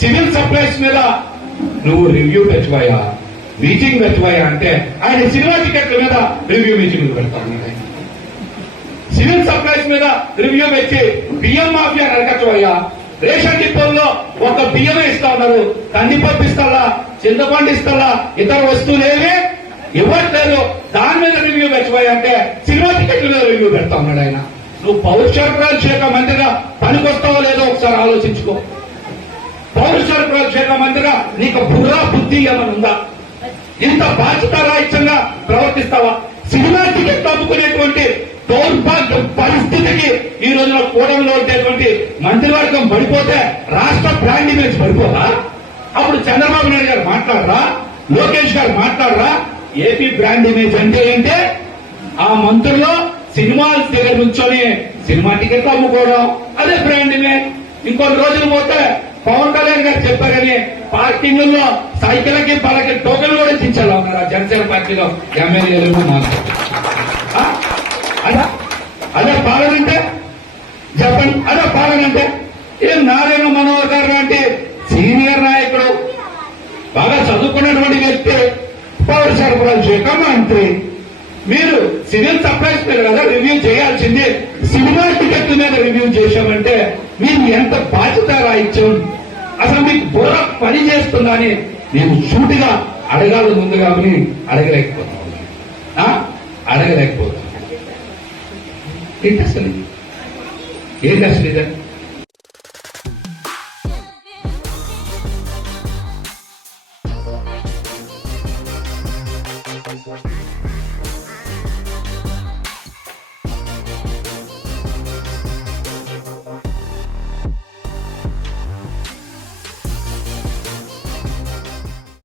Civil supplies మీద నువ్వు review పెట్టిపోయా meeting పెట్టిపోయా అంటే ఆయన సినిమా టికెట్ల మీద రివ్యూ మీటింగ్ పెడతాను సివిల్ సప్లైస్ మీద రివ్యూ పెట్టి బియ్యం మాఫియా నడకచ్చవయ్యా రేషన్ డిపోల్లో ఒక బియ్యమే ఇస్తా ఉన్నారు. కందిపప్పు ఇస్తారా? చింతపండు ఇస్తారా? ఇతర వస్తువులు ఏవి? ఇవ్వట్లేదు దాని మీద రివ్యూ పెట్టిపోయా అంటే సినిమా టికెట్ల మీద రివ్యూ పెడతా ఉన్నాడు ఆయన. నువ్వు పౌర సరఫరాల శాఖ మంత్రిగా పనికొస్తావో లేదో ఒకసారి ఆలోచించుకో. పౌర సరఫరాల శాఖ నీకు బుర్రా బుద్ధి ఏమైనా ఉందా? ఇంత బాధ్యతారాహిత్యంగా ప్రవర్తిస్తావా? సినిమా టికెట్ అమ్ముకునేటువంటి దౌర్భాగ్య పరిస్థితికి ఈ రోజున కూడంలో ఉండేటువంటి మంత్రివర్గం పడిపోతే రాష్ట్ర బ్రాండ్ ఇమేజ్ పడిపోదా? అప్పుడు చంద్రబాబు నాయుడు గారు మాట్లాడరా? లోకేష్ గారు మాట్లాడరా? ఏపీ బ్రాండ్ ఇమేజ్ అంటే ఏంటి? ఆ మంత్రుల్లో సినిమాల దగ్గర నుంచొని సినిమా టికెట్లు అమ్ముకోవడం అదే బ్రాండ్ ఇమేజ్. ఇంకొన్ని రోజులు పోతే పవన్ కళ్యాణ్ గారు చెప్పారని పార్కింగ్లో సైకిల్కి పలకి టోకెన్లు కూడా ఇచ్చేలా అన్నారు ఆ జనసేన పార్టీలో ఎమ్మెల్యేలు మాకు అదే అదే పాలన అంటే? చెప్పండి. అదే పాలన అంటే? ఏం నారాయణ మనోహర్ గారు లాంటి సీనియర్ నాయకుడు బాగా చదువుకున్నటువంటి వ్యక్తి పౌర సరఫరా శాఖ మంత్రి. మీరు సివిల్ సప్లైస్ మీద కదా రివ్యూ చేయాల్సింది. సినిమా టికెట్ మీద రివ్యూ చేశామంటే మీరు ఎంత బాధ్యత రాయించాం అసలు మీకు బుర్ర పని చేస్తుందని నేను సూటిగా అడగాలి ముందు కాబట్టి అడగలేకపోతున్నాను. ఆ? అడగలేకపోతున్నాను. ఏంటి అసలు ఏంటి అసలు ఇదే?